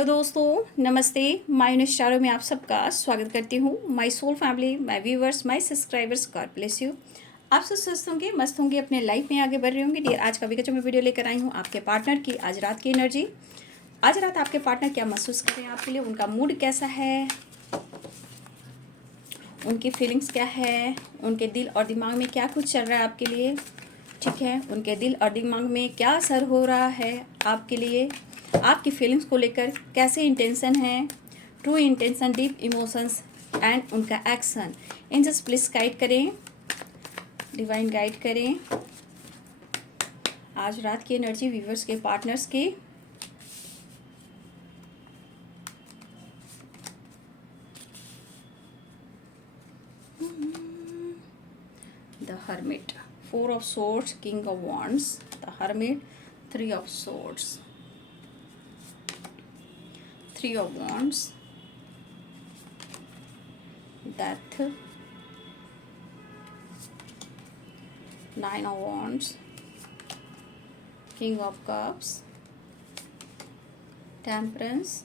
Hello दोस्तों, नमस्ते। मायूनिश चारों में आप सबका स्वागत करती हूँ। My soul family, my viewers, my subscribers, God bless you. आप सब स्वस्थ होंगे, मस्त होंगे, अपने लाइफ में आगे बढ़ रहे होंगे। डियर, आज का जो मैं वीडियो लेकर आई हूँ आपके पार्टनर की आज रात की एनर्जी। आज रात आपके पार्टनर क्या महसूस कर रहे हैं आपके लिए, उनका मूड कैसा है, उनकी फीलिंग्स क्या है, उनके दिल और दिमाग में क्या कुछ चल रहा है आपके लिए। ठीक है, उनके दिल और दिमाग में क्या असर हो रहा है आपके लिए, आपकी फीलिंग्स को लेकर कैसे इंटेंशन है, true intention, deep emotions and उनका action. In just please guide करें, डिवाइन गाइड करें आज रात की एनर्जी व्यूवर्स के, पार्टनर्स की। The hermit, 4 of swords, king of wands, the hermit, 3 of swords, 3 of wands, death, 9 of wands, king of cups, temperance.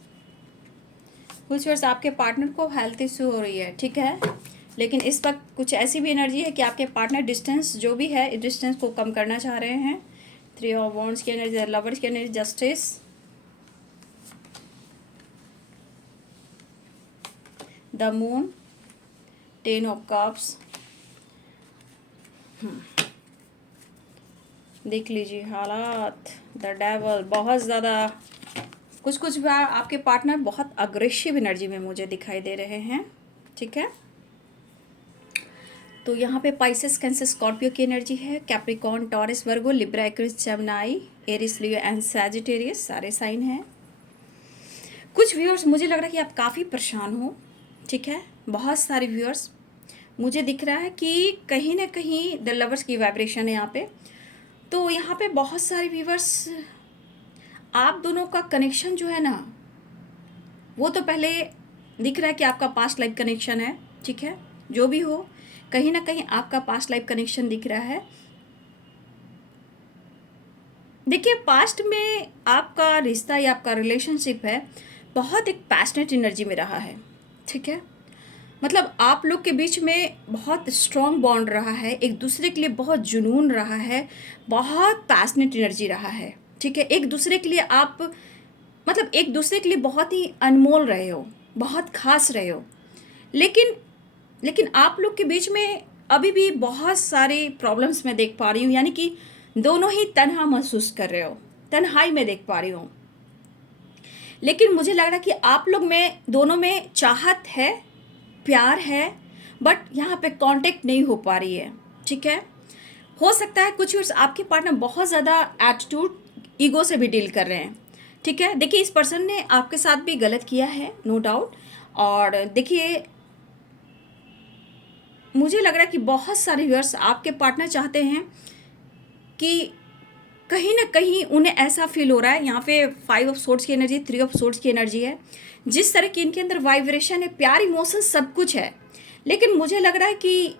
कुछ वर्ष आपके पार्टनर को हेल्थ इश्यू हो रही है, ठीक है, लेकिन इस वक्त कुछ ऐसी भी एनर्जी है कि आपके पार्टनर डिस्टेंस जो भी है, डिस्टेंस को कम करना चाह रहे हैं। 3 ऑफ वॉन्ड्स की एनर्जी, लवर्स की energy, justice, the moon, 10 of cups. देख लीजिए हालात, द डेवल। बहुत ज़्यादा कुछ बार आपके पार्टनर बहुत अग्रेसिव एनर्जी में मुझे दिखाई दे रहे हैं, ठीक है। तो यहाँ पे पाइसेस, कैंसर, स्कॉर्पियो की एनर्जी है, Capricorn, Taurus, Virgo, Libra, Aquarius, Gemini, Aries, Leo and Sagittarius, सारे साइन हैं। कुछ व्यूअर्स मुझे लग रहा है कि आप काफ़ी परेशान हो, ठीक है। बहुत सारे व्यूअर्स मुझे दिख रहा है कि कहीं ना कहीं द लवर्स की वाइब्रेशन है यहाँ पे। तो यहाँ पे बहुत सारे व्यूअर्स, आप दोनों का कनेक्शन जो है ना, वो तो पहले दिख रहा है कि आपका पास्ट लाइफ कनेक्शन है, ठीक है। जो भी हो, कहीं ना कहीं आपका पास्ट लाइफ कनेक्शन दिख रहा है। देखिए, पास्ट में आपका रिश्ता या आपका रिलेशनशिप है, बहुत एक पैशनेट एनर्जी में रहा है, ठीक है। मतलब आप लोग के बीच में बहुत स्ट्रॉन्ग बॉन्ड रहा है, एक दूसरे के लिए बहुत जुनून रहा है, बहुत पैशनेट एनर्जी रहा है, ठीक है। एक दूसरे के लिए आप, मतलब एक दूसरे के लिए बहुत ही अनमोल रहे हो, बहुत खास रहे हो। लेकिन आप लोग के बीच में अभी भी बहुत सारी प्रॉब्लम्स मैं देख पा रही हूँ, यानी कि दोनों ही तन्हा महसूस कर रहे हो, तन्हाई में देख पा रही हूँ। लेकिन मुझे लग रहा है कि आप लोग में, दोनों में चाहत है, प्यार है, बट यहाँ पे कांटेक्ट नहीं हो पा रही है, ठीक है। हो सकता है कुछ वर्ष आपके पार्टनर बहुत ज़्यादा एटीट्यूड, ईगो से भी डील कर रहे हैं, ठीक है। देखिए, इस पर्सन ने आपके साथ भी गलत किया है, नो डाउट। और देखिए, मुझे लग रहा है कि बहुत सारे व्यूअर्स, आपके पार्टनर चाहते हैं कि कहीं ना कहीं उन्हें ऐसा फील हो रहा है। यहाँ पे 5 ऑफ सोर्ड्स की एनर्जी, 3 ऑफ सोर्ड्स की एनर्जी है। जिस तरह की इनके अंदर वाइब्रेशन है, प्यार, इमोशन, सब कुछ है, लेकिन मुझे लग रहा है कि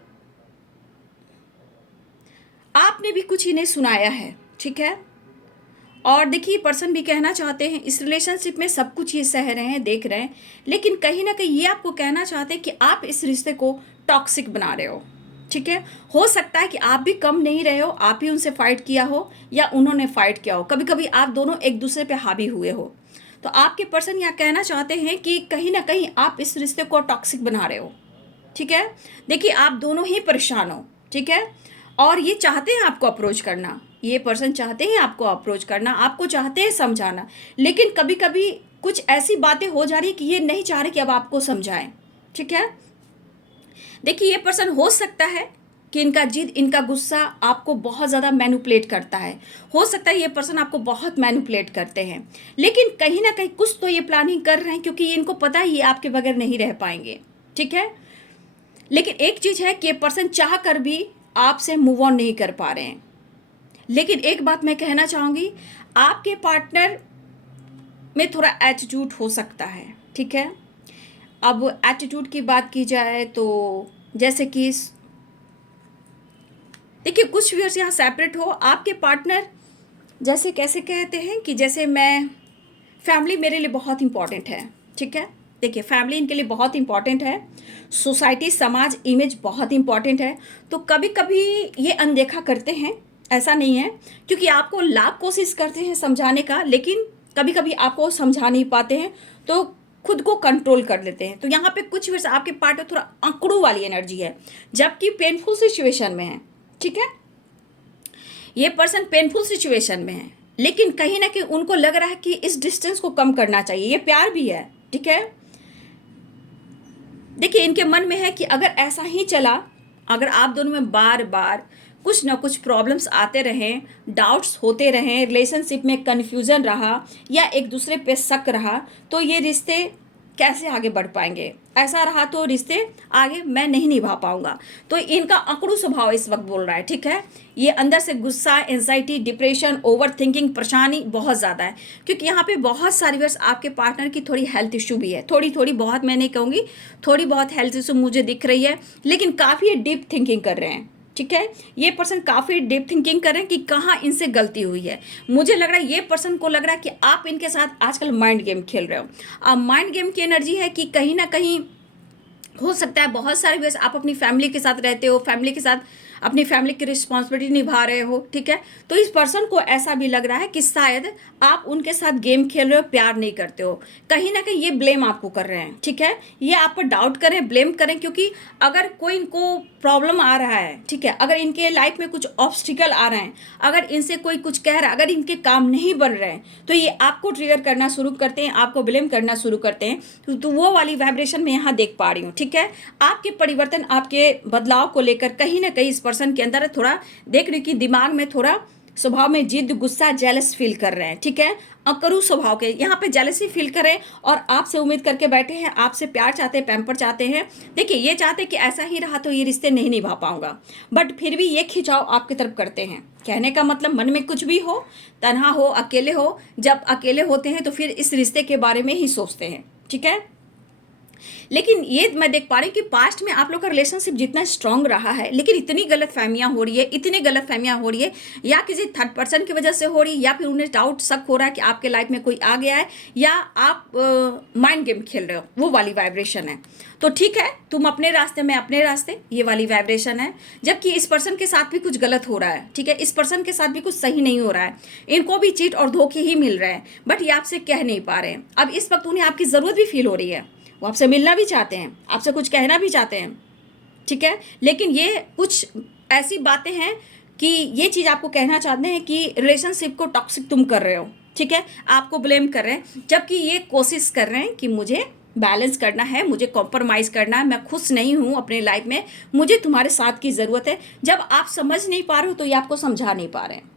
आपने भी कुछ इन्हें सुनाया है, ठीक है। और देखिए, पर्सन भी कहना चाहते हैं, इस रिलेशनशिप में सब कुछ ये सह रहे हैं, देख रहे हैं, लेकिन कहीं ना कहीं ये आपको कहना चाहते हैं कि आप इस रिश्ते को टॉक्सिक बना रहे हो, ठीक है। हो सकता है कि आप भी कम नहीं रहे हो, आप ही उनसे फाइट किया हो या उन्होंने फाइट किया हो, कभी कभी आप दोनों एक दूसरे पे हावी हुए हो। तो आपके पर्सन यहाँ कहना चाहते हैं कि कहीं ना कहीं आप इस रिश्ते को टॉक्सिक बना रहे हो, ठीक है। देखिए, आप दोनों ही परेशान हो, ठीक है। और ये चाहते हैं आपको अप्रोच करना, ये पर्सन चाहते हैं आपको अप्रोच करना, आपको चाहते हैं समझाना, लेकिन कभी कभी कुछ ऐसी बातें हो जा रही है कि ये नहीं चाह रहे कि अब आपको समझाएं, ठीक है। देखिए, ये पर्सन हो सकता है कि इनका जिद, इनका गुस्सा आपको बहुत ज़्यादा मैनिपुलेट करता है। हो सकता है ये पर्सन आपको बहुत मैनिपुलेट करते हैं, लेकिन कहीं ना कहीं कुछ तो ये प्लानिंग कर रहे हैं, क्योंकि इनको पता है ये आपके बगैर नहीं रह पाएंगे, ठीक है। लेकिन एक चीज़ है कि ये पर्सन चाह कर भी आपसे मूव ऑन नहीं कर पा रहे हैं। लेकिन एक बात मैं कहना चाहूँगी, आपके पार्टनर में थोड़ा एटीट्यूड हो सकता है, ठीक है। अब एटीट्यूड की बात की जाए तो जैसे कि देखिए, कुछ व्यूअर्स यहाँ सेपरेट हो, आपके पार्टनर जैसे कैसे कहते हैं कि जैसे मैं फैमिली मेरे लिए बहुत इंपॉर्टेंट है, ठीक है। देखिए फैमिली इनके लिए बहुत इंपॉर्टेंट है, सोसाइटी समाज इमेज बहुत इंपॉर्टेंट है। तो कभी कभी ये अनदेखा करते हैं, ऐसा नहीं है, क्योंकि आपको लाख कोशिश करते हैं समझाने का, लेकिन कभी कभी आपको समझा नहीं पाते हैं, तो खुद को कंट्रोल कर लेते हैं। तो यहाँ पे कुछ वर्ष आपके पार्ट में थोड़ा अकड़ू वाली एनर्जी है, जबकि पेनफुल सिचुएशन में है, ठीक है। ये पर्सन पेनफुल सिचुएशन में है, लेकिन कहीं ना कहीं उनको लग रहा है कि इस डिस्टेंस को कम करना चाहिए। ये प्यार भी है, ठीक है। देखिए इनके मन में है कि अगर ऐसा ही चला, अगर आप दोनों में बार बार कुछ ना कुछ प्रॉब्लम्स आते रहें, डाउट्स होते रहें, रिलेशनशिप में कन्फ्यूज़न रहा या एक दूसरे पे शक रहा, तो ये रिश्ते कैसे आगे बढ़ पाएंगे। ऐसा रहा तो रिश्ते आगे मैं नहीं निभा पाऊंगा। तो इनका अकड़ू स्वभाव इस वक्त बोल रहा है, ठीक है। ये अंदर से गुस्सा, एंजाइटी, डिप्रेशन, ओवर थिंकिंग, परेशानी बहुत ज़्यादा है, क्योंकि यहाँ पे बहुत सारी वर्ष आपके पार्टनर की थोड़ी हेल्थ इशू भी है। थोड़ी थोड़ी, बहुत मैं नहीं कहूँगी, थोड़ी बहुत हेल्थ इशू मुझे दिख रही है, लेकिन काफ़ी डीप थिंकिंग कर रहे हैं, ठीक है। ये पर्सन काफ़ी डीप थिंकिंग करें कि कहाँ इनसे गलती हुई है। मुझे लग रहा है ये पर्सन को लग रहा है कि आप इनके साथ आजकल माइंड गेम खेल रहे हो। अब माइंड गेम की एनर्जी है कि कहीं ना कहीं हो सकता है बहुत सारे वैसे आप अपनी फैमिली के साथ रहते हो, फैमिली के साथ अपनी फैमिली की रिस्पॉन्सिबिलिटी निभा रहे हो, ठीक है। तो इस पर्सन को ऐसा भी लग रहा है कि शायद आप उनके साथ गेम खेल रहे हो, प्यार नहीं करते हो। कहीं ना कहीं ये ब्लेम आपको कर रहे हैं, ठीक है। ये आप पर डाउट करें, ब्लेम करें, क्योंकि अगर कोई इनको प्रॉब्लम आ रहा है, ठीक है, अगर इनके लाइफ में कुछ ऑब्स्टिकल आ रहे हैं, अगर इनसे कोई कुछ कह रहा है, अगर इनके काम नहीं बन रहे हैं, तो ये आपको ट्रिगर करना शुरू करते हैं, आपको ब्लेम करना शुरू करते हैं। तो वो वाली वाइब्रेशन में यहाँ देख पा रही हूँ, ठीक है। आपके परिवर्तन, आपके बदलाव को लेकर कहीं ना कहीं इस पर्सन के अंदर थोड़ा देख रही कि दिमाग में थोड़ा स्वभाव में जिद, गुस्सा, जेलस फील कर रहे हैं, ठीक है। अकरू स्वभाव के यहाँ पे जेलसी फील कर रहे हैं और आपसे उम्मीद करके बैठे हैं, आपसे प्यार चाहते हैं, पैम्पर चाहते हैं। देखिए ये चाहते हैं कि ऐसा ही रहा तो ये रिश्ते नहीं निभा पाऊंगा, बट फिर भी ये खिंचाव आपकी तरफ करते हैं। कहने का मतलब मन में कुछ भी हो, तन्हा हो, अकेले हो, जब अकेले होते हैं तो फिर इस रिश्ते के बारे में ही सोचते हैं, ठीक है। लेकिन ये मैं देख पा रही हूँ कि पास्ट में आप लोग का रिलेशनशिप जितना स्ट्रांग रहा है, लेकिन इतनी गलत फहमियाँ हो रही है, इतनी गलत फहमियाँ हो रही है, या किसी थर्ड पर्सन की वजह से हो रही है, या फिर उन्हें डाउट, शक हो रहा है कि आपके लाइफ में कोई आ गया है, या आप माइंड गेम खेल रहे हो, वो वाली वाइब्रेशन है। तो ठीक है, तुम अपने रास्ते, मैं अपने रास्ते, ये वाली वाइब्रेशन है। जबकि इस पर्सन के साथ भी कुछ गलत हो रहा है, ठीक है, इस पर्सन के साथ भी कुछ सही नहीं हो रहा है, इनको भी चीट और धोखे ही मिल रहे हैं, बट ये आपसे कह नहीं पा रहे हैं। अब इस वक्त उन्हें आपकी ज़रूरत भी फील हो रही है, वो आपसे मिलना भी चाहते हैं, आपसे कुछ कहना भी चाहते हैं, ठीक है। लेकिन ये कुछ ऐसी बातें हैं कि ये चीज़ आपको कहना चाहते हैं कि रिलेशनशिप को टॉक्सिक तुम कर रहे हो, ठीक है, आपको ब्लेम कर रहे हैं, जबकि ये कोशिश कर रहे हैं कि मुझे बैलेंस करना है, मुझे कॉम्प्रोमाइज़ करना है, मैं खुश नहीं हूँ अपने लाइफ में, मुझे तुम्हारे साथ की ज़रूरत है। जब आप समझ नहीं पा रहे हो तो ये आपको समझा नहीं पा रहे हैं।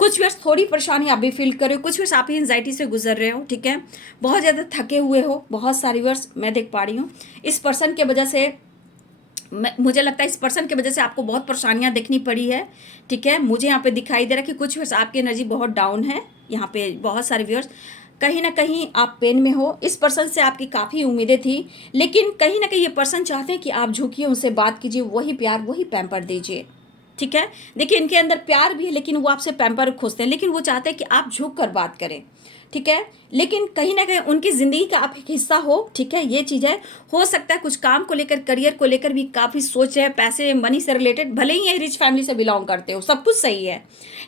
कुछ वर्ष थोड़ी परेशानी आप भी फील कर रहे हो, कुछ वर्ष आप ही एंजाइटी से गुजर रहे हो, ठीक है, बहुत ज़्यादा थके हुए हो, बहुत सारी वर्ष मैं देख पा रही हूँ। इस पर्सन के वजह से मुझे लगता है इस पर्सन की वजह से आपको बहुत परेशानियां देखनी पड़ी है, ठीक है। मुझे यहाँ पे दिखाई दे रहा है कि कुछ वर्ष आपकी एनर्जी बहुत डाउन है, यहाँ पे बहुत सारे व्यूअर्स कहीं ना कहीं आप पेन में हो। इस पर्सन से आपकी काफ़ी उम्मीदें थी, लेकिन कहीं ना कहीं ये पर्सन चाहते हैं कि आप झुकिए, उनसे बात कीजिए, वही प्यार, वही पैम्पर दीजिए, ठीक है। देखिए इनके अंदर प्यार भी है, लेकिन वो आपसे पैम्पर खोजते हैं, लेकिन वो चाहते हैं कि आप झुक कर बात करें, ठीक है। लेकिन कहीं ना कहीं उनकी ज़िंदगी का आप एक हिस्सा हो, ठीक है, ये चीज़ है। हो सकता है कुछ काम को लेकर, करियर को लेकर भी काफ़ी सोच है, पैसे, मनी से रिलेटेड, भले ही ये रिच फैमिली से बिलोंग करते हो, सब कुछ सही है,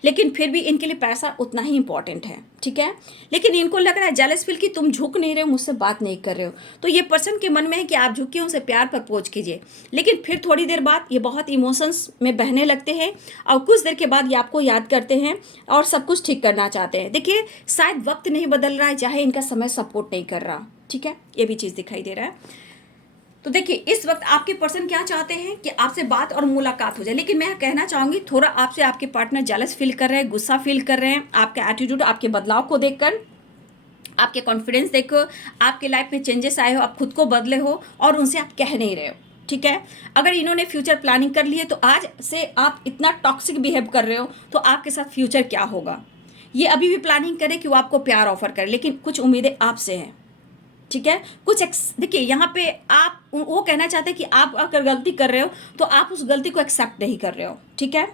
लेकिन फिर भी इनके लिए पैसा उतना ही इंपॉर्टेंट है, ठीक है। लेकिन इनको लग रहा है जेलस फील कि तुम झुक नहीं रहे हो, मुझसे बात नहीं कर रहे हो। तो ये पर्सन के मन में है कि आप झुकिए, उनसे प्यार प्रपोज कीजिए, लेकिन फिर थोड़ी देर बाद ये बहुत इमोशंस में बहने लगते हैं और कुछ देर के बाद ये आपको याद करते हैं और सब कुछ ठीक करना चाहते हैं। देखिए शायद वक्त नहीं बदल रहा है, चाहे इनका समय सपोर्ट नहीं कर रहा, ठीक है, ये भी चीज़ दिखाई दे रहा है। तो देखिए इस वक्त आपके पर्सन क्या चाहते हैं कि आपसे बात और मुलाकात हो जाए, लेकिन मैं कहना चाहूँगी थोड़ा आपसे आपके पार्टनर जेलस फील कर रहे हैं, गुस्सा फील कर रहे हैं, आपके एटीट्यूड, आपके बदलाव को देखकर, आपके कॉन्फिडेंस देखो, आपके लाइफ में चेंजेस आए हो, आप खुद को बदले हो और उनसे आप कह नहीं रहे हो, ठीक है। अगर इन्होंने फ्यूचर प्लानिंग कर ली है तो आज से आप इतना टॉक्सिक बिहेव कर रहे हो तो आपके साथ फ्यूचर क्या होगा। ये अभी भी प्लानिंग करें कि वो आपको प्यार ऑफर करे, लेकिन कुछ उम्मीदें आपसे हैं, ठीक है। देखिए यहाँ पे आप वो कहना चाहते हैं कि आप अगर गलती कर रहे हो तो आप उस गलती को एक्सेप्ट नहीं कर रहे हो, ठीक है,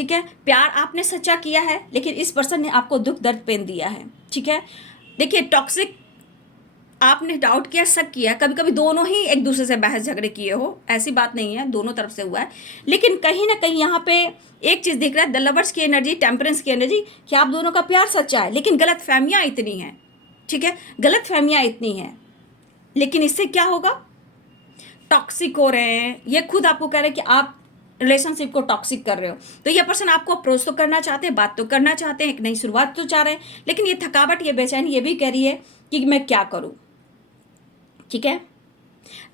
ठीक है, प्यार आपने सच्चा किया है, लेकिन इस पर्सन ने आपको दुख दर्द पेन दिया है। ठीक है, देखिए टॉक्सिक, आपने डाउट किया, शक किया, कभी कभी दोनों ही एक दूसरे से बहस झगड़े किए हो, ऐसी बात नहीं है, दोनों तरफ से हुआ है। लेकिन कहीं ना कहीं यहाँ पे एक चीज़ दिख रहा है, द लवर्स की एनर्जी, टेम्परेंस की एनर्जी, कि आप दोनों का प्यार सच्चा है, लेकिन गलत फहमियाँ इतनी हैं। ठीक है, गलत फहमियाँ इतनी हैं, लेकिन इससे क्या होगा, टॉक्सिक हो रहे हैं। ये खुद आपको कह रहे हैं कि आप रिलेशनशिप को टॉक्सिक कर रहे हो। तो ये पर्सन आपको अप्रोच तो करना चाहते हैं, बात तो करना चाहते हैं, एक नई शुरुआत तो चाह रहे हैं, लेकिन ये थकावट, ये बेचैनी ये भी कह रही है कि मैं क्या करूं। ठीक है,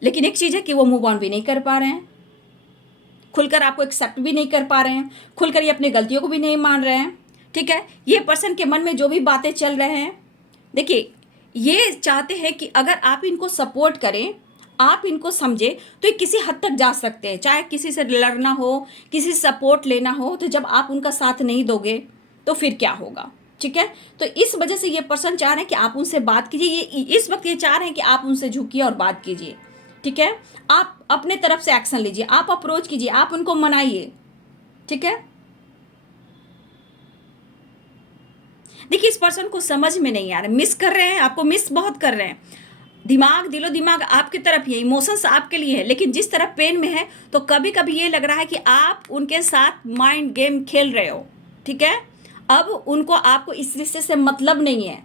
लेकिन एक चीज़ है कि वो मूव ऑन भी नहीं कर पा रहे हैं, खुलकर आपको एक्सेप्ट भी नहीं कर पा रहे हैं, खुलकर ये अपनी गलतियों को भी नहीं मान रहे हैं। ठीक है, ये पर्सन के मन में जो भी बातें चल रहे हैं, देखिए ये चाहते हैं कि अगर आप इनको सपोर्ट करें, आप इनको समझे, तो ये किसी हद तक जा सकते हैं। चाहे किसी से लड़ना हो, किसी से सपोर्ट लेना हो, तो जब आप उनका साथ नहीं दोगे तो फिर क्या होगा। ठीक है, तो इस वजह से ये पर्सन चाह रहे हैं कि आप उनसे बात कीजिए, ये इस वक्त ये चाह रहे हैं कि आप उनसे झुकिए और बात कीजिए। ठीक है, आप अपने तरफ से एक्शन लीजिए, आप अप्रोच कीजिए, आप उनको मनाइए। ठीक है, देखिए इस पर्सन को समझ में नहीं आ रहा, मिस कर रहे हैं, आपको मिस बहुत कर रहे हैं, दिमाग, दिलो दिमाग आपकी तरफ ही है, इमोशंस आपके लिए है, लेकिन जिस तरफ पेन में है, तो कभी कभी ये लग रहा है कि आप उनके साथ माइंड गेम खेल रहे हो। ठीक है, अब उनको आपको इस रिश्ते से मतलब नहीं है।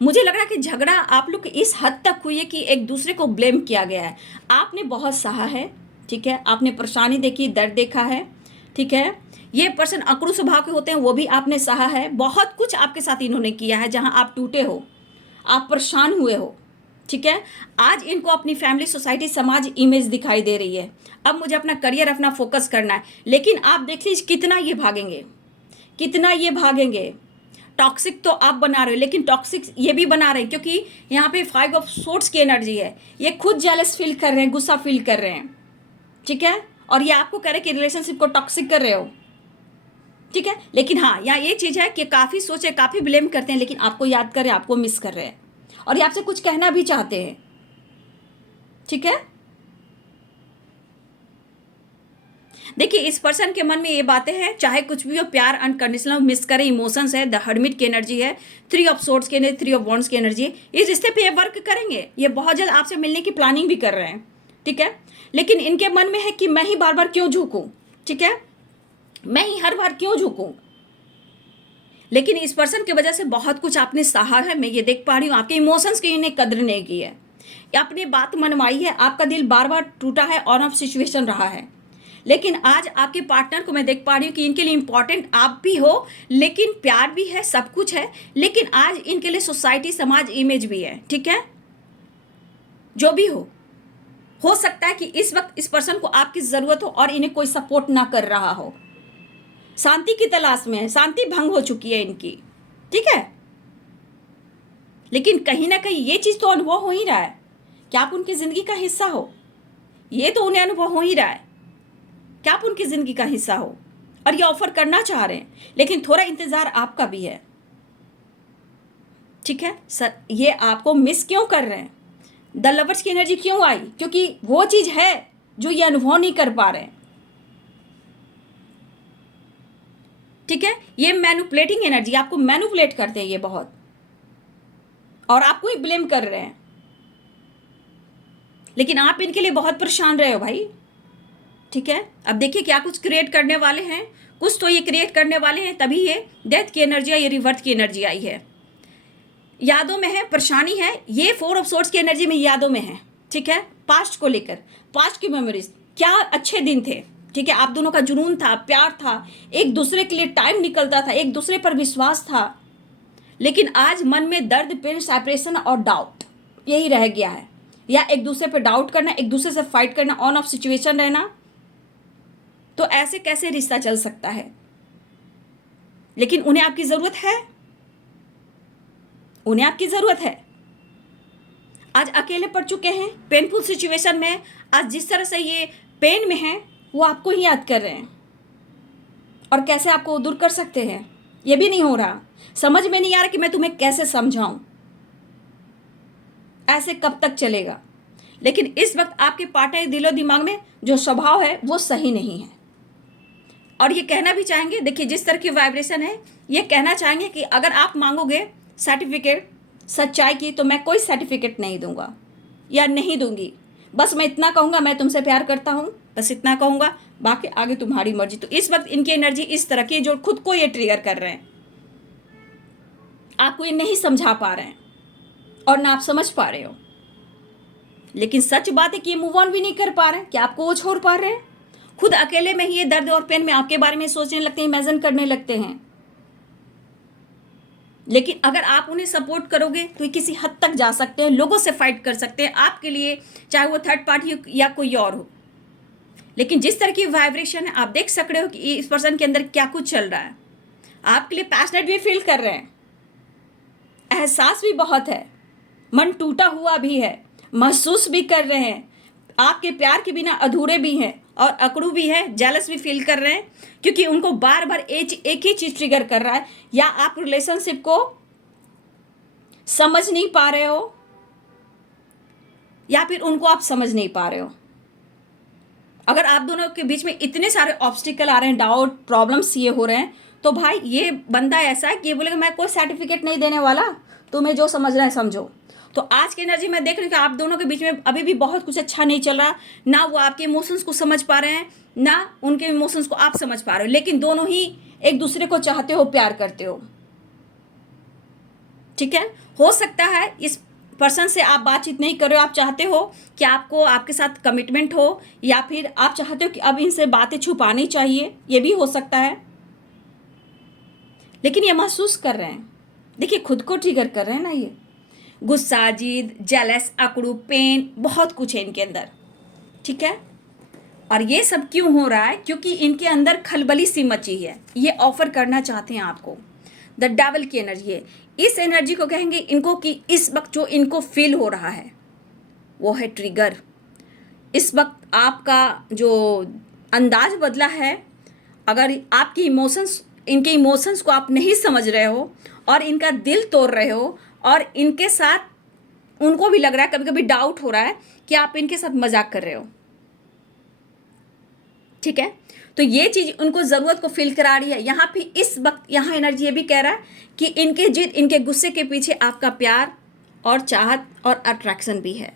मुझे लग रहा है कि झगड़ा आप लोग इस हद तक हुई है कि एक दूसरे को ब्लेम किया गया है। आपने बहुत सहा है, ठीक है, आपने परेशानी देखी, दर्द देखा है। ठीक है, ये पर्सन अकड़ू स्वभाव के होते हैं, वो भी आपने सहा है, बहुत कुछ आपके साथ इन्होंने किया है, जहां आप टूटे हो, आप परेशान हुए हो। ठीक है, आज इनको अपनी फैमिली, सोसाइटी, समाज, इमेज दिखाई दे रही है, अब मुझे अपना करियर, अपना फोकस करना है। लेकिन आप देख लीजिए कितना ये भागेंगे, कितना ये भागेंगे। टॉक्सिक तो आप बना रहे हो, लेकिन टॉक्सिक ये भी बना रहे हैं, क्योंकि यहाँ पे 5 ऑफ सोर्ड्स की एनर्जी है। ये खुद जेलस फील कर रहे हैं, गुस्सा फील कर रहे हैं। ठीक है, और ये आपको कह रहे हैं कि रिलेशनशिप को टॉक्सिक कर रहे हो। ठीक है, लेकिन हाँ, यहाँ ये चीज़ है कि काफ़ी सोचे, काफ़ी ब्लेम करते हैं, लेकिन आपको याद कर रहे हैं, आपको मिस कर रहे हैं, और ये आपसे कुछ कहना भी चाहते हैं। ठीक है, देखिए इस पर्सन के मन में ये बातें हैं, चाहे कुछ भी हो, प्यार अनकंडीशनल, मिस करे, इमोशंस है, द हर्मिट की एनर्जी है, 3 ऑफ सोर्ड्स की एनर्जी, 3 ऑफ वॉन्ड्स की एनर्जी है। इस रिश्ते पे ये वर्क करेंगे, ये बहुत जल्द आपसे मिलने की प्लानिंग भी कर रहे हैं। ठीक है, लेकिन इनके मन में है कि मैं ही बार बार क्यों झुकूं। ठीक है, मैं ही हर बार क्यों झुकूं। लेकिन इस पर्सन की वजह से बहुत कुछ आपने सहा है, मैं ये देख पा रही हूँ, आपके इमोशंस की इन्हें कदर नहीं की है, आपने बात मनवाई है, आपका दिल बार बार टूटा है, ऑन ऑफ सिचुएशन रहा है। लेकिन आज आपके पार्टनर को मैं देख पा रही हूँ कि इनके लिए इंपॉर्टेंट आप भी हो, लेकिन प्यार भी है, सब कुछ है, लेकिन आज इनके लिए सोसाइटी, समाज, इमेज भी है। ठीक है, जो भी हो सकता है कि इस वक्त इस पर्सन को आपकी ज़रूरत हो और इन्हें कोई सपोर्ट ना कर रहा हो, शांति की तलाश में है, शांति भंग हो चुकी है इनकी। ठीक है, लेकिन कहीं ना कहीं ये चीज़ तो अनुभव हो ही रहा है कि आप उनकी ज़िंदगी का हिस्सा हो, ये तो उन्हें अनुभव हो ही रहा है कि आप उनकी ज़िंदगी का हिस्सा हो, और ये ऑफर करना चाह रहे हैं, लेकिन थोड़ा इंतज़ार आपका भी है। ठीक है सर, ये आपको मिस क्यों कर रहे हैं, द लवर्स की एनर्जी क्यों आई, क्योंकि वो चीज़ है जो ये अनुभव नहीं कर पा रहे हैं। ठीक है, ये मैनिपुलेटिंग एनर्जी, आपको मैनिपुलेट करते हैं ये बहुत, और आपको ही ब्लेम कर रहे हैं, लेकिन आप इनके लिए बहुत परेशान रहे हो भाई। ठीक है, अब देखिए क्या कुछ क्रिएट करने वाले हैं, कुछ तो ये क्रिएट करने वाले हैं, तभी ये डेथ की एनर्जी आई, ये रिवर्थ की एनर्जी आई है, यादों में है, परेशानी है, ये 4 ऑफ सोर्ड्स की एनर्जी में यादों में है। ठीक है, पास्ट को लेकर, पास्ट की मेमोरीज, क्या अच्छे दिन थे। ठीक है, आप दोनों का जुनून था, प्यार था, एक दूसरे के लिए टाइम निकलता था, एक दूसरे पर विश्वास था, लेकिन आज मन में दर्द, पेन, सेपरेशन और डाउट यही रह गया है, या एक दूसरे पर डाउट करना, एक दूसरे से फाइट करना, ऑन ऑफ सिचुएशन रहना। तो ऐसे कैसे रिश्ता चल सकता है, लेकिन उन्हें आपकी ज़रूरत है, उन्हें आपकी ज़रूरत है। आज अकेले पड़ चुके हैं, पेनफुल सिचुएशन में, आज जिस तरह से ये पेन में है, वो आपको ही याद कर रहे हैं, और कैसे आपको दूर कर सकते हैं ये भी नहीं हो रहा, समझ में नहीं आ रहा कि मैं तुम्हें कैसे समझाऊं, ऐसे कब तक चलेगा। लेकिन इस वक्त आपके पार्टनर दिलो दिमाग में जो स्वभाव है वो सही नहीं है, और ये कहना भी चाहेंगे, देखिए जिस तरह की वाइब्रेशन है, ये कहना चाहेंगे कि अगर आप मांगोगे सर्टिफिकेट सच्चाई की तो मैं कोई सर्टिफिकेट नहीं दूंगा या नहीं दूंगी। बस मैं इतना कहूँगा, मैं तुमसे प्यार करता हूँ, बस इतना कहूँगा, बाकी आगे तुम्हारी मर्जी। तो इस वक्त इनकी एनर्जी इस तरह की, जो खुद को ये ट्रिगर कर रहे हैं, आपको ये नहीं समझा पा रहे हैं और ना आप समझ पा रहे हो। लेकिन सच बात है कि ये मूव ऑन भी नहीं कर पा रहे हैं कि आपको वो छोड़ पा रहे हैं। खुद अकेले में ही ये दर्द और पेन में आपके बारे में सोचने लगते हैं, इमेजिन करने लगते हैं। लेकिन अगर आप उन्हें सपोर्ट करोगे तो ये किसी हद तक जा सकते हैं, लोगों से फाइट कर सकते हैं आपके लिए, चाहे वो थर्ड पार्टी हो या कोई और हो। लेकिन जिस तरह की वाइब्रेशन है, आप देख सक रहे हो कि इस पर्सन के अंदर क्या कुछ चल रहा है। आपके लिए पैशनेट भी फील कर रहे हैं, एहसास भी बहुत है, मन टूटा हुआ भी है, महसूस भी कर रहे हैं, आपके प्यार के बिना अधूरे भी हैं और अकड़ू भी है, जेलस भी फील कर रहे हैं, क्योंकि उनको बार बार एक ही चीज़ ट्रिगर कर रहा है। या आप रिलेशनशिप को समझ नहीं पा रहे हो या फिर उनको आप समझ नहीं पा रहे हो। अगर आप दोनों के बीच में इतने सारे ऑब्स्टिकल आ रहे हैं, डाउट, प्रॉब्लम्स ये हो रहे हैं, तो भाई ये बंदा ऐसा है कि ये बोलेगा मैं कोई सर्टिफिकेट नहीं देने वाला, तुम्हें जो समझना है समझो। तो आज की एनर्जी में देख रही हूँ कि आप दोनों के बीच में अभी भी बहुत कुछ अच्छा नहीं चल रहा, ना वो आपके इमोशंस को समझ पा रहे हैं, ना उनके इमोशंस को आप समझ पा रहे हो। लेकिन दोनों ही एक दूसरे को चाहते हो, प्यार करते हो। ठीक है, हो सकता है इस पर्सन से आप बातचीत नहीं कर रहे हो, आप चाहते हो कि आपको आपके साथ कमिटमेंट हो, या फिर आप चाहते हो कि अब इनसे बातें छुपानी चाहिए, ये भी हो सकता है। लेकिन ये महसूस कर रहे हैं, देखिए खुद को ट्रिगर कर रहे हैं ना, ये गुस्सा, जिद, जेलस, अकड़ू, पेन, बहुत कुछ है इनके अंदर। ठीक है, और ये सब क्यों हो रहा है? क्योंकि इनके अंदर खलबली सी मची है। ये ऑफर करना चाहते हैं आपको, द डेविल की एनर्जी है। इस एनर्जी को कहेंगे इनको कि इस वक्त जो इनको फील हो रहा है वो है ट्रिगर। इस वक्त आपका जो अंदाज बदला है, अगर आपकी इमोशंस, इनके इमोशंस को आप नहीं समझ रहे हो और इनका दिल तोड़ रहे हो, और इनके साथ उनको भी लग रहा है, कभी कभी डाउट हो रहा है कि आप इनके साथ मजाक कर रहे हो। ठीक है, तो ये चीज़ उनको ज़रूरत को फील करा रही है। यहाँ भी इस वक्त यहाँ एनर्जी ये भी कह रहा है कि इनके जिद, इनके गुस्से के पीछे आपका प्यार और चाहत और अट्रैक्शन भी है।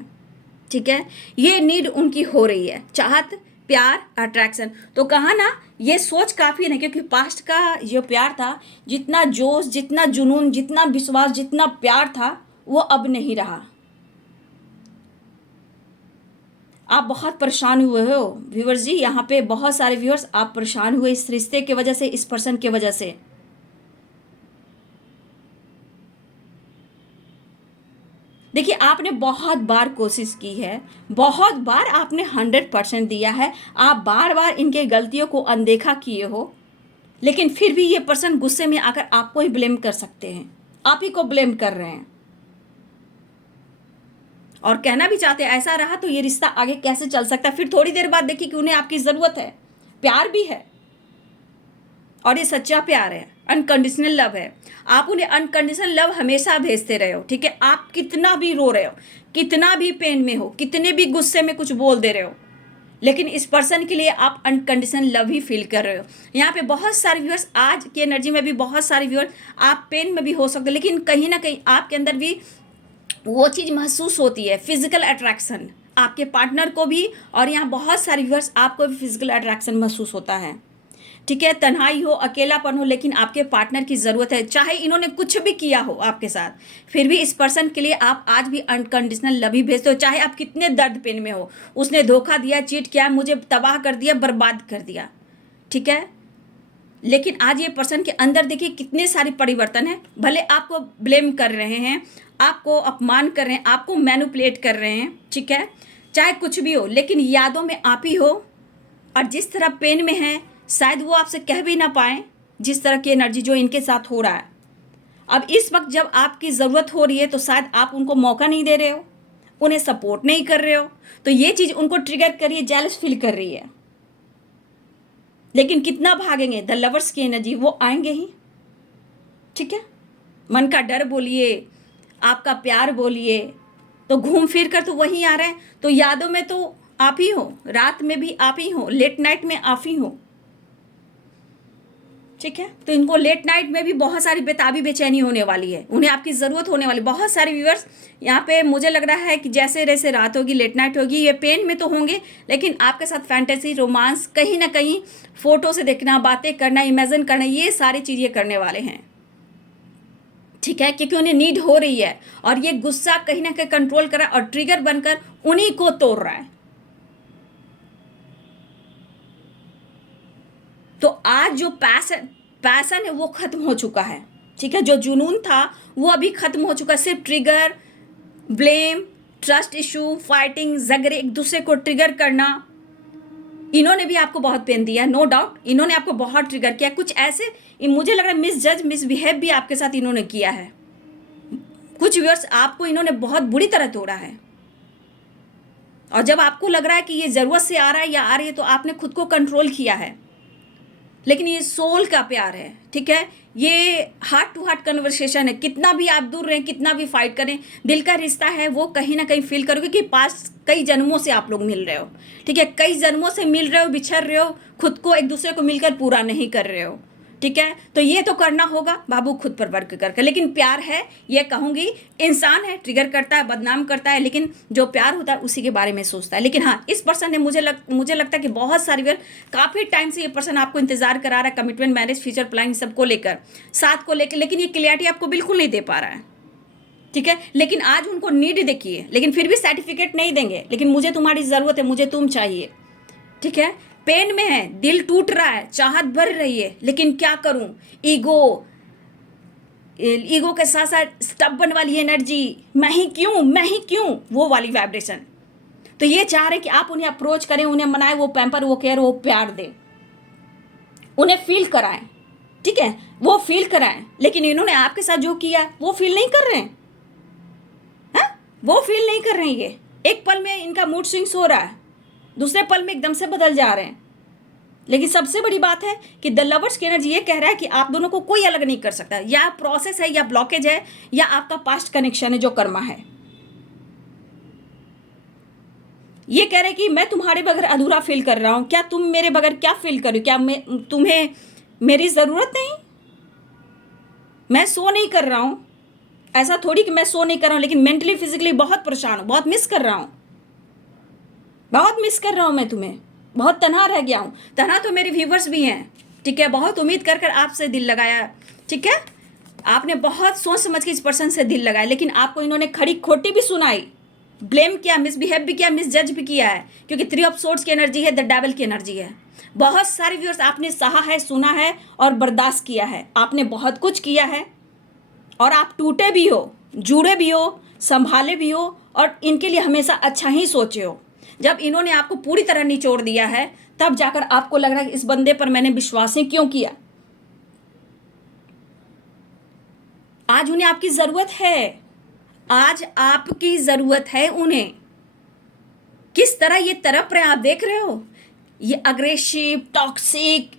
ठीक है, ये नीड उनकी हो रही है, चाहत, प्यार, अट्रैक्शन। तो कहा ना, ये सोच काफ़ी नहीं, क्योंकि पास्ट का जो प्यार था, जितना जोश, जितना जुनून, जितना विश्वास, जितना प्यार था, वो अब नहीं रहा। आप बहुत परेशान हुए हो व्यूअर्स जी, यहाँ पे बहुत सारे व्यूअर्स आप परेशान हुए इस रिश्ते की वजह से, इस पर्सन की वजह से। देखिए आपने बहुत बार कोशिश की है, बहुत बार आपने 100% दिया है, आप बार बार इनके गलतियों को अनदेखा किए हो, लेकिन फिर भी ये पर्सन गुस्से में आकर आपको ही ब्लेम कर सकते हैं, आप ही को ब्लेम कर रहे हैं और कहना भी चाहते हैं ऐसा रहा तो ये रिश्ता आगे कैसे चल सकता है। फिर थोड़ी देर बाद देखिए कि उन्हें आपकी ज़रूरत है, प्यार भी है, और ये सच्चा प्यार है, अनकंडीशनल लव है। आप उन्हें अनकंडीशनल लव हमेशा भेजते रहे हो। ठीक है, आप कितना भी रो रहे हो, कितना भी पेन में हो, कितने भी गुस्से में कुछ बोल दे रहे हो, लेकिन इस पर्सन के लिए आप अनकंडीशनल लव ही फील कर रहे हो। यहाँ पे बहुत सारे व्यूअर्स, आज की एनर्जी में भी बहुत सारे व्यूअर्स, आप पेन में भी हो सकते, लेकिन कहीं ना कहीं आपके अंदर भी वो चीज़ महसूस होती है, फिजिकल अट्रैक्शन आपके पार्टनर को भी, और यहाँ बहुत सारे व्यूअर्स आपको भी फिजिकल अट्रैक्शन महसूस होता है। ठीक है, तन्हाई हो, अकेलापन हो, लेकिन आपके पार्टनर की ज़रूरत है। चाहे इन्होंने कुछ भी किया हो आपके साथ, फिर भी इस पर्सन के लिए आप आज भी अनकंडीशनल लव ही भेजते हो। चाहे आप कितने दर्द पेन में हो, उसने धोखा दिया, चीट किया, मुझे तबाह कर दिया, बर्बाद कर दिया। ठीक है, लेकिन आज ये पर्सन के अंदर देखिए कितने सारे परिवर्तन हैं। भले आपको ब्लेम कर रहे हैं, आपको अपमान कर रहे हैं, आपको मैनिपुलेट कर रहे हैं, ठीक है, चाहे कुछ भी हो, लेकिन यादों में आप ही हो। और जिस तरह पेन में है, शायद वो आपसे कह भी ना पाए, जिस तरह की एनर्जी जो इनके साथ हो रहा है। अब इस वक्त जब आपकी ज़रूरत हो रही है तो शायद आप उनको मौका नहीं दे रहे हो, उन्हें सपोर्ट नहीं कर रहे हो, तो ये चीज़ उनको ट्रिगर कर रही है, जेलस फील कर रही है। लेकिन कितना भागेंगे, द लवर्स की एनर्जी, वो आएंगे ही। ठीक है, मन का डर बोलिए, आपका प्यार बोलिए, तो घूम फिर कर तो वहीं आ रहे हैं। तो यादों में तो आप ही हो, रात में भी आप ही हो, लेट नाइट में आप ही हो। ठीक है। तो इनको लेट नाइट में भी बहुत सारी बेताबी बेचैनी होने वाली है, उन्हें आपकी ज़रूरत होने वाली। बहुत सारे व्यूअर्स यहाँ पे मुझे लग रहा है कि जैसे जैसे रात होगी, लेट नाइट होगी, ये पेन में तो होंगे, लेकिन आपके साथ फैंटेसी, रोमांस, कहीं ना कहीं फ़ोटो से देखना, बातें करना, इमेजिन करना, ये सारी चीज़ें करने वाले हैं। ठीक है, क्योंकि उन्हें नीड हो रही है और ये गुस्सा कहीं ना कहीं कंट्रोल कर रहा है और ट्रिगर बनकर उन्हीं को तोड़ रहा है। तो आज जो पैसन है वो खत्म हो चुका है। ठीक है, जो जुनून था वो अभी खत्म हो चुका है। सिर्फ trigger, blame, trust issue, fighting, झगड़े, एक दूसरे को ट्रिगर करना, इन्होंने भी आपको बहुत पेन दिया, नो डाउट। इन्होंने आपको बहुत ट्रिगर किया। कुछ ऐसे मुझे लग रहा है मिसजज, मिसबिहेव भी आपके साथ इन्होंने किया है। कुछ व्यूअर्स आपको इन्होंने बहुत बुरी तरह तोड़ा है और जब आपको लग रहा है कि ये ज़रूरत से आ रहा है या आ रही है तो आपने खुद को कंट्रोल किया है। लेकिन ये सोल का प्यार है। ठीक है, ये हार्ट टू हार्ट कन्वर्सेशन है। कितना भी आप दूर रहें, कितना भी फाइट करें, दिल का रिश्ता है वो कहीं ना कहीं फील करोगे कि पास कई जन्मों से आप लोग मिल रहे हो। ठीक है, कई जन्मों से मिल रहे हो, बिछड़ रहे हो, खुद को एक दूसरे को मिलकर पूरा नहीं कर रहे हो। ठीक है, तो ये तो करना होगा बाबू, खुद पर वर्क करके। लेकिन प्यार है, ये कहूँगी, इंसान है, ट्रिगर करता है, बदनाम करता है, लेकिन जो प्यार होता है उसी के बारे में सोचता है। लेकिन हाँ, इस पर्सन ने मुझे लगता है कि बहुत सारी बार काफ़ी टाइम से ये पर्सन आपको इंतजार करा रहा है, कमिटमेंट, मैरिज, फ्यूचर प्लान सबको लेकर, साथ को लेकर, लेकिन ये क्लियरिटी आपको बिल्कुल नहीं दे पा रहा है। ठीक है, लेकिन आज उनको नीड देखिए, लेकिन फिर भी सर्टिफिकेट नहीं देंगे, लेकिन मुझे तुम्हारी ज़रूरत है, मुझे तुम चाहिए। ठीक है, पेन में है, दिल टूट रहा है, चाहत भर रही है, लेकिन क्या करूं, ईगो के साथ साथ स्टबन वाली एनर्जी, मैं ही क्यों, वो वाली वाइब्रेशन। तो ये चाह रहे कि आप उन्हें अप्रोच करें, उन्हें मनाएं, वो पैम्पर, वो केयर, वो प्यार दे, उन्हें फील कराएं। ठीक है, वो फील कराएं, लेकिन इन्होंने आपके साथ जो किया वो फील नहीं कर रहे हैं। वो फील नहीं कर रहे हैं। ये एक पल में इनका मूड स्विंग्स हो रहा है, दूसरे पल में एकदम से बदल जा रहे हैं। लेकिन सबसे बड़ी बात है कि द लवर्स की एनर्जी ये कह रहा है कि आप दोनों को कोई अलग नहीं कर सकता। या प्रोसेस है, या ब्लॉकेज है, या आपका पास्ट कनेक्शन है जो कर्मा है। ये कह रहे हैं कि मैं तुम्हारे बगैर अधूरा फील कर रहा हूं। क्या तुम मेरे बगैर क्या फील करो? क्या तुम्हें मेरी ज़रूरत नहीं? मैं सो नहीं कर रहा हूं, ऐसा थोड़ी कि मैं सो नहीं कर रहा हूं, लेकिन मेंटली फिजिकली बहुत परेशान हूं, बहुत मिस कर रहा हूं, मैं तुम्हें, बहुत तनहा रह गया हूँ। तनहा तो मेरे व्यूवर्स भी हैं। ठीक है, बहुत उम्मीद कर आपसे दिल लगाया। ठीक है, आपने बहुत सोच समझ के इस पर्सन से दिल लगाया, लेकिन आपको इन्होंने खड़ी खोटी भी सुनाई, ब्लेम किया, मिसबिहेव भी किया, मिसजज भी किया है, क्योंकि 3 ऑफ सोर्ड्स की एनर्जी है, द डेविल की एनर्जी है। बहुत सारे व्यूअर्स आपने सहा है, सुना है और बर्दाश्त किया है। आपने बहुत कुछ किया है और आप टूटे भी हो, जुड़े भी हो, संभाले भी हो और इनके लिए हमेशा अच्छा ही सोचे हो। जब इन्होंने आपको पूरी तरह निचोड़ दिया है, तब जाकर आपको लग रहा है कि इस बंदे पर मैंने विश्वास ही क्यों किया। आज उन्हें आपकी ज़रूरत है, आज आपकी ज़रूरत है उन्हें। किस तरह ये तड़प रहे हैं आप देख रहे हो। ये अग्रेसिव, टॉक्सिक,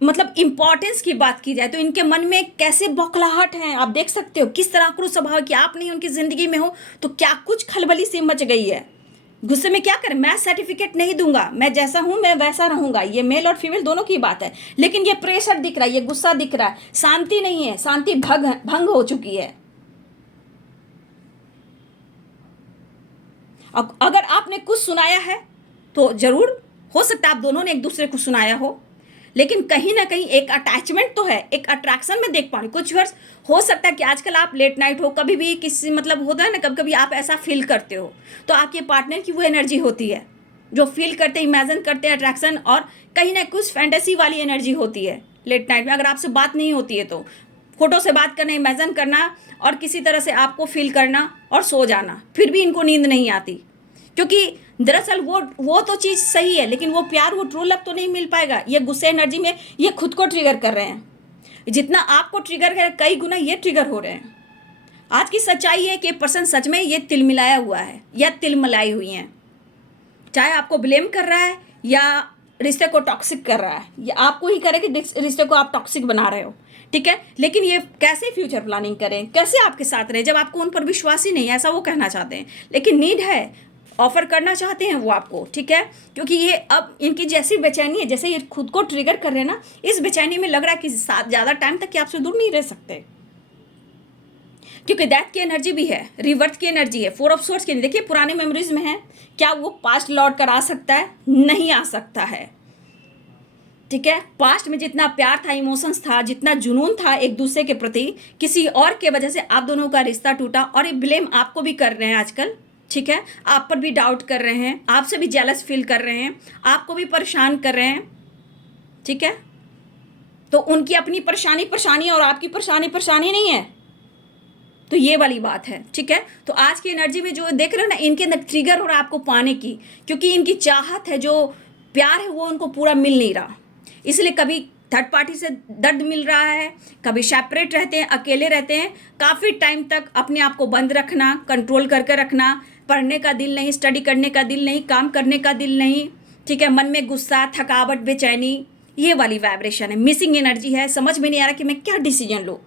मतलब इंपॉर्टेंस की बात की जाए तो इनके मन में कैसे बौखलाहट है आप देख सकते हो। किस तरह आक्रोश स्वभाव कि आप नहीं उनकी ज़िंदगी में हो तो क्या कुछ खलबली सी मच गई है। गुस्से में क्या करें, मैं सर्टिफिकेट नहीं दूंगा, मैं जैसा हूं मैं वैसा रहूंगा। ये मेल और फीमेल दोनों की बात है, लेकिन ये प्रेशर दिख रहा है, ये गुस्सा दिख रहा है, शांति नहीं है, शांति भंग हो चुकी है। अगर आपने कुछ सुनाया है तो जरूर हो सकता है आप दोनों ने एक दूसरे को सुनाया हो, लेकिन कहीं ना कहीं एक अटैचमेंट तो है, एक अट्रैक्शन में देख पा रही। कुछ वर्ष हो सकता है कि आजकल आप लेट नाइट हो, कभी भी किसी मतलब होता है ना, कभी कभी आप ऐसा फील करते हो, तो आपके पार्टनर की वो एनर्जी होती है जो फील करते हैं, इमेजिन करते हैं, अट्रैक्शन और कहीं ना कुछ फैंटेसी वाली एनर्जी होती है लेट नाइट में। अगर आपसे बात नहीं होती है तो फोटो से बात करना, इमेजिन करना और किसी तरह से आपको फील करना और सो जाना, फिर भी इनको नींद नहीं आती, क्योंकि दरअसल वो तो चीज़ सही है, लेकिन वो प्यार, वो ट्रू लव तो नहीं मिल पाएगा। ये गुस्से एनर्जी में ये खुद को ट्रिगर कर रहे हैं। जितना आपको ट्रिगर कर, कई गुना ये ट्रिगर हो रहे हैं। आज की सच्चाई है कि पर्सन सच में ये तिलमिलाया हुआ है या तिलमिलाई हुई हैं। चाहे आपको ब्लेम कर रहा है या रिश्ते को टॉक्सिक कर रहा है, या आपको ही करे कि रिश्ते को आप टॉक्सिक बना रहे हो। ठीक है, लेकिन ये कैसे फ्यूचर प्लानिंग करें, कैसे आपके साथ रहे जब आपको उन पर विश्वास ही नहीं है, ऐसा वो कहना चाहते हैं। लेकिन नीड है, ऑफर करना चाहते हैं वो आपको, ठीक है। क्योंकि ये अब इनकी जैसी बेचैनी है, जैसे ये खुद को ट्रिगर कर रहे हैं ना, इस बेचैनी में लग रहा है कि ज़्यादा टाइम तक कि आपसे दूर नहीं रह सकते, क्योंकि डेथ की एनर्जी भी है, रिवर्थ की एनर्जी है, 4 ऑफ सोर्ड्स की। देखिए पुराने मेमोरीज में है, क्या वो पास्ट लौट कर आ सकता है? नहीं आ सकता है, ठीक है। पास्ट में जितना प्यार था, इमोशंस था, जितना जुनून था एक दूसरे के प्रति, किसी और के वजह से आप दोनों का रिश्ता टूटा, और ये ब्लेम आपको भी कर रहे हैं आजकल, ठीक है। आप पर भी डाउट कर रहे हैं, आपसे भी जेलस फील कर रहे हैं, आपको भी परेशान कर रहे हैं, ठीक है। तो उनकी अपनी परेशानी और आपकी परेशानी नहीं है, तो ये वाली बात है, ठीक है। तो आज की एनर्जी में जो देख रहे हो ना, इनके अंदर ट्रिगर हो रहा है आपको पाने की, क्योंकि इनकी चाहत है, जो प्यार है वो उनको पूरा मिल नहीं रहा, इसलिए कभी थर्ड पार्टी से दर्द मिल रहा है, कभी सेपरेट रहते हैं, अकेले रहते हैं, काफ़ी टाइम तक अपने आप को बंद रखना, कंट्रोल करके रखना, पढ़ने का दिल नहीं, स्टडी करने का दिल नहीं, काम करने का दिल नहीं, ठीक है। मन में गुस्सा, थकावट, बेचैनी, ये वाली वाइब्रेशन है, मिसिंग एनर्जी है, समझ में नहीं आ रहा कि मैं क्या डिसीजन लूँ,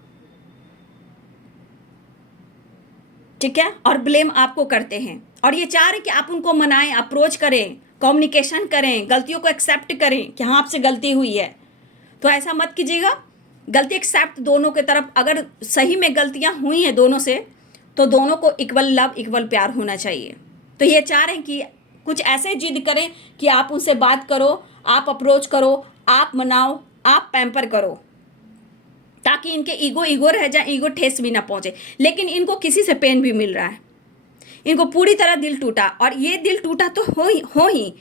ठीक है। और ब्लेम आपको करते हैं, और ये चाह रहे कि आप उनको मनाएं, अप्रोच करें, कम्युनिकेशन करें, गलतियों को एक्सेप्ट करें कि हाँ आपसे गलती हुई है। तो ऐसा मत कीजिएगा, गलती एक्सेप्ट दोनों के तरफ, अगर सही में गलतियां हुई हैं दोनों से, तो दोनों को इक्वल लव, इक्वल प्यार होना चाहिए। तो ये चाह रहे हैं कि कुछ ऐसे जिद करें कि आप उनसे बात करो, आप अप्रोच करो, आप मनाओ, आप पैम्पर करो, ताकि इनके ईगो रह जाए, ईगो ठेस भी ना पहुंचे। लेकिन इनको किसी से पेन भी मिल रहा है, इनको पूरी तरह दिल टूटा, और ये दिल टूटा तो हो ही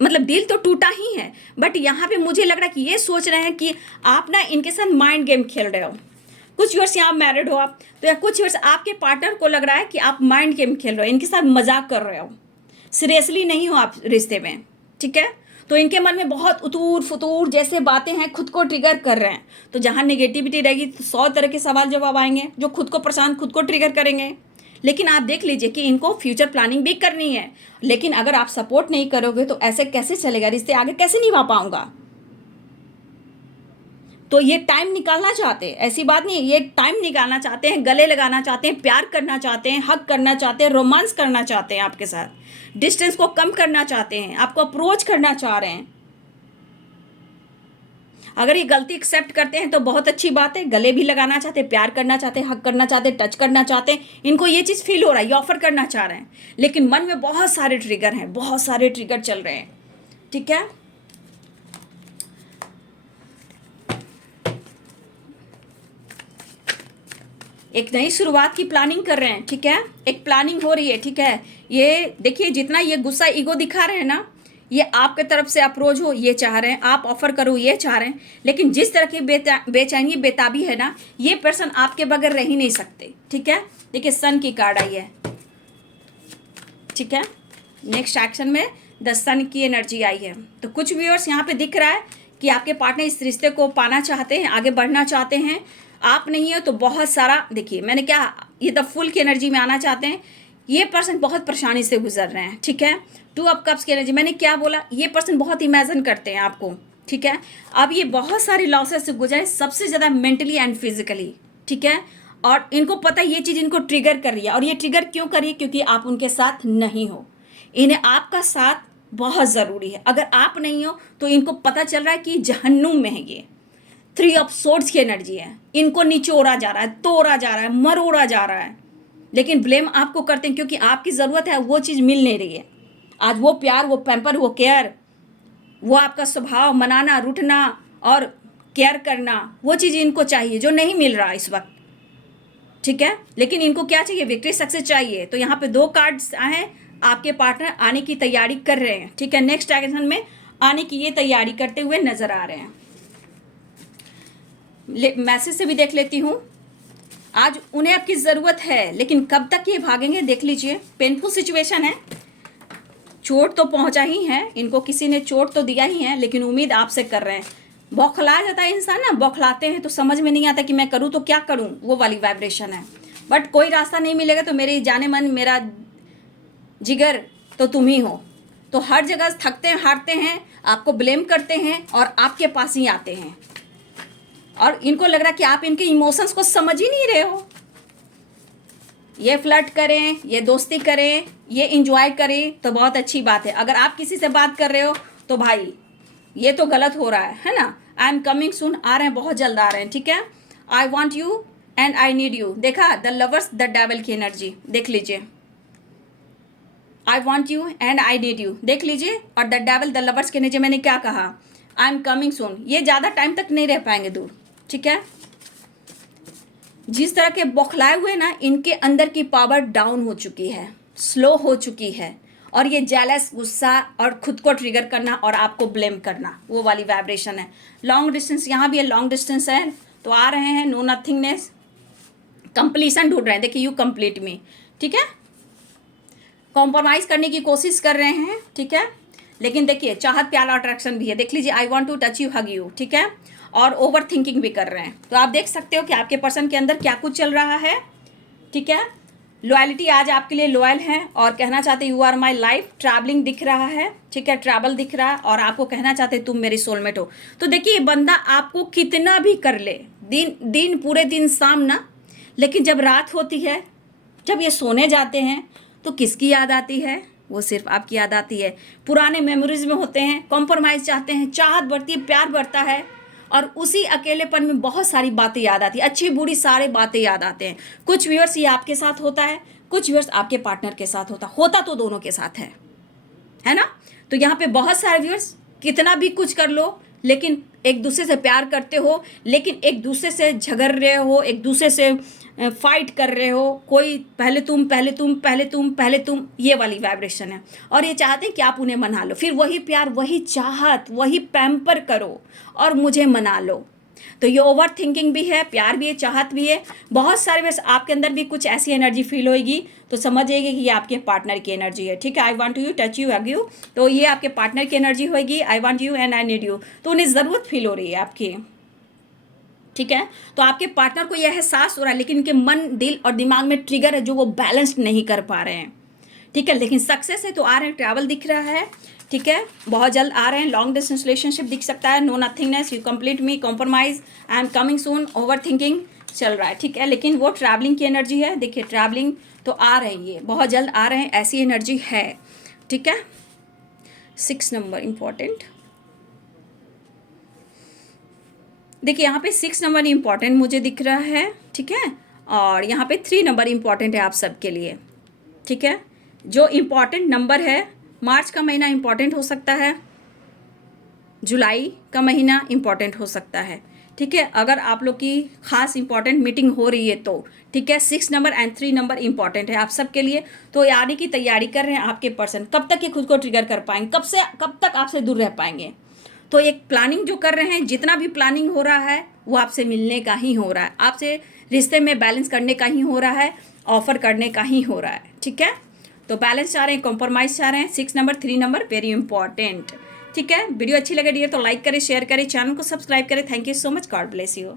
मतलब दिल तो टूटा ही है, बट यहाँ पे मुझे लग रहा है कि ये सोच रहे हैं कि आप ना इनके साथ माइंड गेम खेल रहे हो। कुछ ईयर्स यहाँ मैरिड हो आप, तो या कुछ ईयर्स आपके पार्टनर को लग रहा है कि आप माइंड गेम खेल रहे हो, इनके साथ मजाक कर रहे हो, सीरियसली नहीं हो आप रिश्ते में, ठीक है। तो इनके मन में बहुत उतूर फुतूर जैसे बातें हैं, खुद को ट्रिगर कर रहे हैं। तो जहाँ नेगेटिविटी रहेगी तो 100 तरह के सवाल जवाब आएंगे, जो खुद को परेशान, खुद को ट्रिगर करेंगे। लेकिन आप देख लीजिए कि इनको फ्यूचर प्लानिंग भी करनी है, लेकिन अगर आप सपोर्ट नहीं करोगे तो ऐसे कैसे चलेगा, रिश्ते आगे कैसे निभा पाऊंगा। तो ये टाइम निकालना चाहते हैं, ऐसी बात नहीं है, ये टाइम निकालना चाहते हैं, गले लगाना चाहते हैं, प्यार करना चाहते हैं, हक करना चाहते हैं, रोमांस करना चाहते हैं आपके साथ, डिस्टेंस को कम करना चाहते हैं, आपको अप्रोच करना चाह रहे हैं। अगर ये गलती एक्सेप्ट करते हैं तो बहुत अच्छी बात है, गले भी लगाना चाहते हैं, प्यार करना चाहते हैं, हक करना चाहते हैं, टच करना चाहते हैं, इनको ये चीज़ फील हो रहा है, ये ऑफर करना चाह रहे हैं। लेकिन मन में बहुत सारे ट्रिगर हैं, बहुत सारे ट्रिगर चल रहे हैं, ठीक है। एक नई शुरुआत की प्लानिंग कर रहे हैं, ठीक है, एक प्लानिंग हो रही है, ठीक है। ये देखिए जितना ये गुस्सा ईगो दिखा रहे हैं ना, ये आपके तरफ से अप्रोच हो ये चाह रहे हैं, आप ऑफर करो ये चाह रहे हैं। लेकिन जिस तरह की बेचैनी बेताबी है ना, ये पर्सन आपके बगैर रह ही नहीं सकते, ठीक है। देखिए सन की कार्ड आई है, ठीक है। नेक्स्ट एक्शन में द सन की एनर्जी आई है। तो कुछ व्यूअर्स यहाँ पे दिख रहा है कि आपके पार्टनर इस रिश्ते को पाना चाहते हैं, आगे बढ़ना चाहते हैं, आप नहीं हो तो बहुत सारा, देखिए मैंने क्या, ये द फुल की एनर्जी में आना चाहते हैं। ये पर्सन बहुत परेशानी से गुजर रहे हैं, ठीक है। 2 ऑफ कप्स की एनर्जी, मैंने क्या बोला, ये पर्सन बहुत इमेजिन करते हैं आपको, ठीक है। अब ये बहुत सारी लॉसेस से गुजरे, सबसे ज़्यादा मेंटली एंड फिजिकली, ठीक है। और इनको पता है ये चीज़ इनको ट्रिगर कर रही है, और ये ट्रिगर क्यों कर रही है, क्योंकि आप उनके साथ नहीं हो। इन्हें आपका साथ बहुत ज़रूरी है, अगर आप नहीं हो तो इनको पता चल रहा है कि जहन्नुम में है ये। 3 ऑफ सोर्ड्स की एनर्जी है, इनको निचोड़ा जा रहा है, तोड़ा जा रहा है, मरोड़ा जा रहा है, लेकिन ब्लेम आपको करते हैं क्योंकि आपकी ज़रूरत है, वो चीज़ मिल नहीं रही है। आज वो प्यार, वो पैम्पर, वो केयर, वो आपका स्वभाव, मनाना, रूठना और केयर करना, वो चीज़ इनको चाहिए जो नहीं मिल रहा इस वक्त, ठीक है। लेकिन इनको क्या चाहिए, विक्ट्री, सक्सेस चाहिए। तो यहाँ पे 2 कार्ड्स आए, आपके पार्टनर आने की तैयारी कर रहे हैं, ठीक है। नेक्स्ट एक्शन में आने की ये तैयारी करते हुए नजर आ रहे हैं। मैसेज से भी देख लेती हूँ, आज उन्हें आपकी ज़रूरत है, लेकिन कब तक ये भागेंगे देख लीजिए। पेनफुल सिचुएशन है, चोट तो पहुंचा ही है, इनको किसी ने चोट तो दिया ही है, लेकिन उम्मीद आपसे कर रहे हैं। बौखला जाता है इंसान ना, बौखलाते हैं तो समझ में नहीं आता कि मैं करूँ तो क्या करूँ, वो वाली वाइब्रेशन है। बट कोई रास्ता नहीं मिलेगा तो मेरे जाने मन, मेरा जिगर तो तुम ही हो। तो हर जगह थकते हैं, हारते हैं, आपको ब्लेम करते हैं और आपके पास ही आते हैं, और इनको लग रहा है कि आप इनके इमोशंस को समझ ही नहीं रहे हो। ये फ्लर्ट करें, ये दोस्ती करें, ये इंजॉय करें तो बहुत अच्छी बात है। अगर आप किसी से बात कर रहे हो तो भाई ये तो गलत हो रहा है ना। आई एम कमिंग सून आ रहे हैं, बहुत जल्द आ रहे हैं, ठीक है। I want you and I need you, देखा द लवर्स द डेविल की एनर्जी, देख लीजिए। I want you and I need you, देख लीजिए। और द डेविल द लवर्स के नीचे मैंने क्या कहा, आई एम कमिंग सून। ये ज़्यादा टाइम तक नहीं रह पाएंगे दूर, ठीक है। जिस तरह के बौखलाए हुए ना, इनके अंदर की पावर डाउन हो चुकी है, स्लो हो चुकी है। और ये जेलस, गुस्सा और खुद को ट्रिगर करना और आपको ब्लेम करना, वो वाली वाइब्रेशन है। लॉन्ग डिस्टेंस यहाँ भी है, लॉन्ग डिस्टेंस है तो आ रहे हैं। नो नथिंगनेस, कंप्लीशन ढूंढ रहे हैं, देखिए यू कंप्लीट मी, ठीक है। कॉम्प्रोमाइज करने की कोशिश कर रहे हैं, ठीक है। लेकिन देखिए चाहत प्यार और अट्रैक्शन भी है, देख लीजिए। I want to touch you, hug you, ठीक है। और ओवर थिंकिंग भी कर रहे हैं। तो आप देख सकते हो कि आपके पर्सन के अंदर क्या कुछ चल रहा है, ठीक है। लॉयल्टी आज आपके लिए लॉयल है और कहना चाहते you are my life. Travelling दिख रहा है, ठीक है, ट्रैवल दिख रहा है और आपको कहना चाहते तुम मेरी सोलमेट हो। तो देखिए बंदा आपको कितना भी कर ले, दिन पूरे दिन शाम ना, लेकिन जब रात होती है, जब ये सोने जाते हैं तो किसकी याद आती है, वो सिर्फ आपकी याद आती है। पुराने मेमोरीज में होते हैं, कॉम्प्रोमाइज़ चाहते हैं, चाहत बढ़ती है, प्यार बढ़ता है और उसी अकेलेपन में बहुत सारी बातें याद आती है, अच्छी बुरी सारी बातें याद आते हैं। कुछ व्यूअर्स ये आपके साथ होता है, कुछ व्यूअर्स आपके पार्टनर के साथ होता तो दोनों के साथ है ना। तो यहाँ पे बहुत सारे व्यूअर्स कितना भी कुछ कर लो, लेकिन एक दूसरे से प्यार करते हो, लेकिन एक दूसरे से झगड़ रहे हो, एक दूसरे से फाइट कर रहे हो। कोई पहले तुम पहले तुम पहले तुम पहले तुम, ये वाली वाइब्रेशन है। और ये चाहते हैं कि आप उन्हें मना लो, फिर वही प्यार, वही चाहत, वही पैम्पर करो और मुझे मना लो। तो ये ओवर थिंकिंग भी है, प्यार भी है, चाहत भी है। बहुत सारे बस आपके अंदर भी कुछ ऐसी एनर्जी फील होगी तो समझिएगा कि ये आपके पार्टनर की एनर्जी है, ठीक है। I want you, touch you, hug you, तो ये आपके पार्टनर की एनर्जी होगी। I want you and I need you, तो उन्हें ज़रूरत फील हो रही है आपकी, ठीक है। तो आपके पार्टनर को यह एहसास हो रहा है, लेकिन इनके मन, दिल और दिमाग में ट्रिगर है जो वो बैलेंस नहीं कर पा रहे हैं, ठीक है। लेकिन सक्सेस है तो आ रहे हैं, ट्रैवल दिख रहा है, ठीक है, बहुत जल्द आ रहे हैं। लॉन्ग डिस्टेंस रिलेशनशिप दिख सकता है। No nothingness, you complete me, compromise, I am coming soon, over thinking चल रहा है, ठीक है। लेकिन वो ट्रैवलिंग की एनर्जी है, देखिए ट्रैवलिंग तो आ रहे हैं, ये बहुत जल्द आ रहे हैं, ऐसी एनर्जी है, ठीक है। 6 नंबर इम्पॉर्टेंट, देखिए यहाँ पे 6 नंबर इम्पॉर्टेंट मुझे दिख रहा है, ठीक है। और यहाँ पे 3 नंबर इम्पॉर्टेंट है आप सबके लिए, ठीक है। जो इम्पॉर्टेंट नंबर है, मार्च का महीना इम्पॉर्टेंट हो सकता है, जुलाई का महीना इम्पॉर्टेंट हो सकता है, ठीक है। अगर आप लोग की खास इंपॉर्टेंट मीटिंग हो रही है तो, ठीक है। 6 नंबर एंड 3 नंबर इंपॉर्टेंट है आप सबके लिए। तो आने की तैयारी कर रहे हैं आपके पर्सन। कब तक ये खुद को ट्रिगर कर पाएंगे, कब तक आपसे दूर रह पाएंगे। तो एक प्लानिंग जो कर रहे हैं, जितना भी प्लानिंग हो रहा है वो आपसे मिलने का ही हो रहा है, आपसे रिश्ते में बैलेंस करने का ही हो रहा है, ऑफर करने का ही हो रहा है, ठीक है। तो बैलेंस चाह रहे हैं, कॉम्प्रोमाइज़ चाह रहे हैं। 6 नंबर 3 नंबर वेरी इंपॉर्टेंट, ठीक है। वीडियो अच्छी लगे डियर तो लाइक करें, शेयर करें, चैनल को सब्सक्राइब करें। Thank you so much, God bless you.